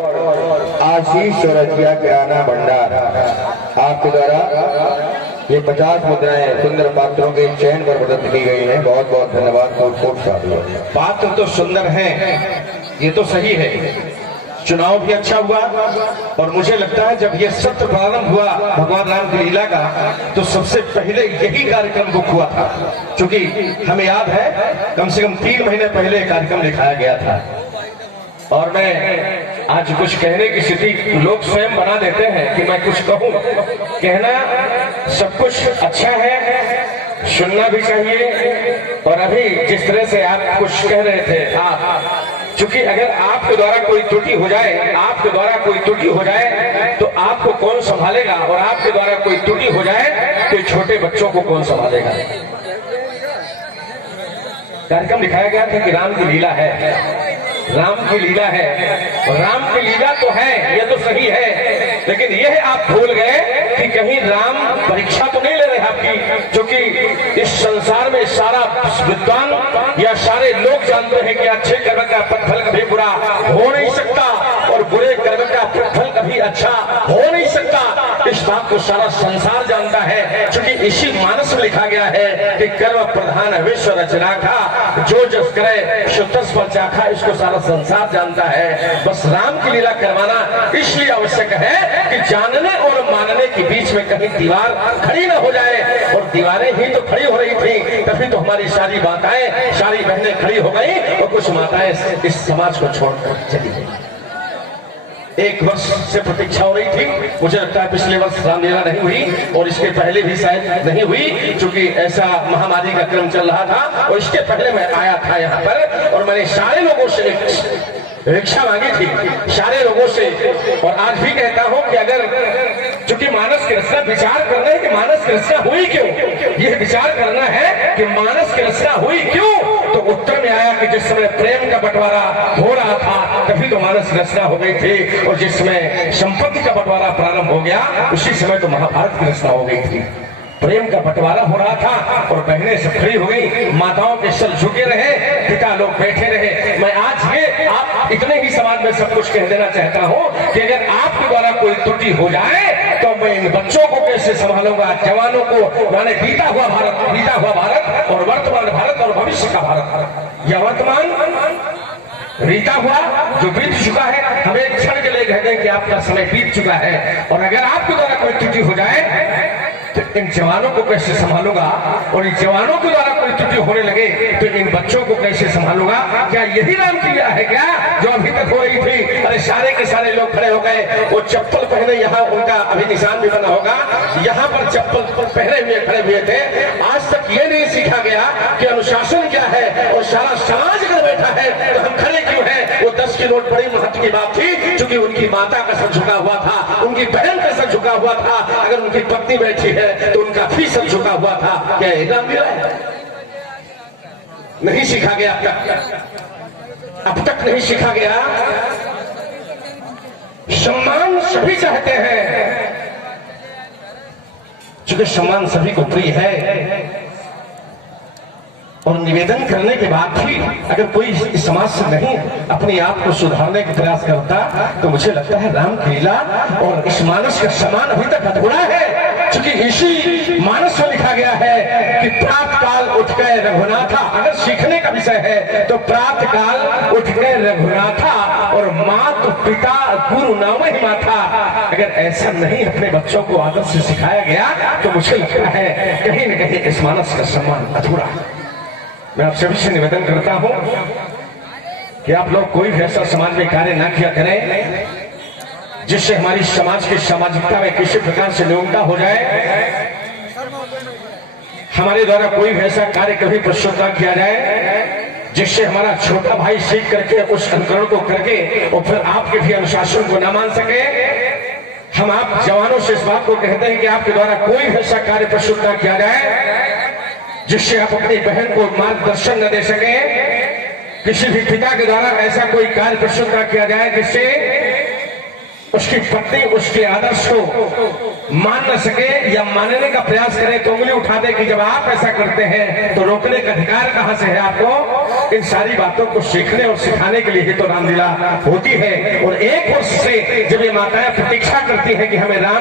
आशीष चौरसिया किराना भंडार आपके द्वारा ये 50 मुद्राएं सुंदर पात्रों के चयन पर प्रदत्त की गई हैं। बहुत बहुत धन्यवाद। पात्र तो सुंदर हैं, ये तो सही है। चुनाव भी अच्छा हुआ और मुझे लगता है जब ये सत्र प्रारंभ हुआ भगवान राम की लीला का तो सबसे पहले यही कार्यक्रम बुक हुआ था, क्योंकि हमें याद है कम से कम 3 महीने पहले कार्यक्रम दिखाया गया था। और मैं आज कुछ कहने की स्थिति लोग स्वयं बना देते हैं कि मैं कुछ कहूं। कहना सब कुछ अच्छा है, सुनना भी चाहिए। और अभी जिस तरह से आप कुछ कह रहे थे, आप क्योंकि अगर आपके द्वारा कोई त्रुटि हो जाए, आपके द्वारा कोई त्रुटि हो जाए तो आपको कौन संभालेगा, और आपके द्वारा कोई त्रुटि हो जाए तो छोटे बच्चों को कौन संभालेगा। कार्यक्रम दिखाया गया था कि राम की लीला है, राम की लीला है। और राम की लीला तो है, ये तो सही है, लेकिन यह आप भूल गए कि कहीं राम परीक्षा तो नहीं ले रहे आपकी, क्योंकि इस संसार में सारा विद्वान या सारे लोग जानते हैं कि अच्छे कर्म का प्रतिफल कभी बुरा हो नहीं सकता और बुरे कर्म का प्रतिफल कभी अच्छा हो नहीं सकता। इस बात को सारा संसार जानता है, क्योंकि इसी मानस में लिखा गया है कि कर्म प्रधान विश्व रचना का, जो जस करे सो तस फल चाखा। इसको सारा संसार जानता है। बस राम की लीला करवाना इसलिए आवश्यक है कि जानने और मानने के बीच में कहीं दीवार खड़ी न हो जाए। और दीवारें ही तो खड़ी हो रही थी, तभी तो हमारी सारी माताएं, सारी बहनें खड़ी हो गई और कुछ माताएं इस समाज को छोड़कर चली गई। 1 वर्ष से प्रतीक्षा हो रही थी। मुझे लगता है पिछले वर्ष रामलीला नहीं हुई और इसके पहले भी शायद नहीं हुई, क्योंकि ऐसा महामारी का क्रम चल रहा था। और इसके पहले मैं आया था यहाँ पर और मैंने सारे लोगों से रिक्शा मांगी थी, सारे लोगों से। और आज भी कहता हूँ कि अगर, क्योंकि मानस की रचना विचार करना है कि मानस की रचना हुई क्यों, यह विचार करना है कि मानस की रचना हुई क्यों। तो उत्तर में आया कि जिस समय प्रेम का बंटवारा हो रहा था तभी तो मानस रचना हो गई थी, और जिस समय संपत्ति का बंटवारा प्रारंभ हो गया उसी समय तो महाभारत की रचना हो गई थी। प्रेम का बंटवारा हो रहा था और बहनें सब खड़ी हो गई, माताओं के सर झुके रहे, पिता लोग बैठे रहे। मैं आज ये आप इतने ही समाज में सब कुछ कह देना चाहता हूँ कि अगर आपके द्वारा कोई त्रुटि हो जाए तो मैं इन बच्चों को कैसे संभालूंगा, जवानों को। मैंने बीता हुआ भारत और वर्तमान भारत और भविष्य का भारत, या वर्तमान रीता हुआ जो बीत चुका है, हमें एक क्षण के लिए कहते हैं कि आपका समय बीत चुका है। और अगर आपके द्वारा कोई त्रुटि हो जाए तो इन जवानों को कैसे संभालूंगा, और इन जवानों के द्वारा कोई त्रुटि होने लगे तो इन बच्चों को कैसे संभालूंगा। क्या यही राम की लीला है क्या जो अभी तक हो रही थी। अरे सारे के सारे लोग खड़े हो गए, वो चप्पल पहने, यहाँ उनका अभी निशान भी बना होगा, यहाँ पर चप्पल पहने हुए खड़े हुए थे। आज तक ये नहीं सीखा गया कि अनुशासन क्या है, और सारा समाज अगर बैठा है तो हम खड़े क्यों हैं। वो 10 की नोट बड़ी महत्व की बात थी, क्योंकि उनकी माता का सर झुका हुआ था, उनकी बहन का सर झुका हुआ था। अगर उनकी पत्नी बैठी है तो उनका भी सर झुका हुआ था। क्या ये राम लीला है? नहीं सीखा गया अब तक नहीं सीखा गया। सम्मान सभी चाहते हैं, क्योंकि सम्मान सभी को प्रिय है। और निवेदन करने के बाद भी अगर कोई इस समाज से नहीं अपने आप को सुधारने का प्रयास करता तो मुझे लगता है राम की लीला और इस मानस का सम्मान अभी तक अधूरा है। क्योंकि इसी मानस में लिखा गया है कि प्रातः काल उठ गए रघुनाथा। अगर सीखने का विषय है तो प्रातः काल उठ गए रघुनाथा और मात पिता गुरु नाम ही माथा। अगर ऐसा नहीं अपने बच्चों को आदत से सिखाया गया तो मुझे लगता है कहीं न कहीं इस मानस का सम्मान अधूरा है। मैं आप सभी से निवेदन करता हूं कि आप लोग कोई भी ऐसा समाज में कार्य ना किया करें जिससे हमारी समाज की सामाजिकता में किसी प्रकार से न्यूनता हो जाए। हमारे द्वारा कोई भी ऐसा कार्य कभी प्रस्तुत ना किया जाए जिससे हमारा छोटा भाई सीख करके उस अनुकरण को करके और फिर आपके भी अनुशासन को न मान सके। हम आप जवानों से इस बात को कहते हैं कि आपके द्वारा कोई भी ऐसा कार्य प्रस्तुत ना किया जाए जिससे आप अपनी बहन को मार्गदर्शन न दे सके। किसी भी पिता के द्वारा ऐसा कोई कार्य प्रस्तुत न किया जाए जिससे उसकी पत्नी उसके आदर्श को मान न सके या मानने का प्रयास करे तो उंगली उठा दे कि जब आप ऐसा करते हैं तो रोकने का अधिकार कहां से है आपको। इन सारी बातों को सीखने और सिखाने के लिए ही तो रामलीला होती है। और 1 वर्ष से जब ये माताएं प्रतीक्षा करती है कि हमें राम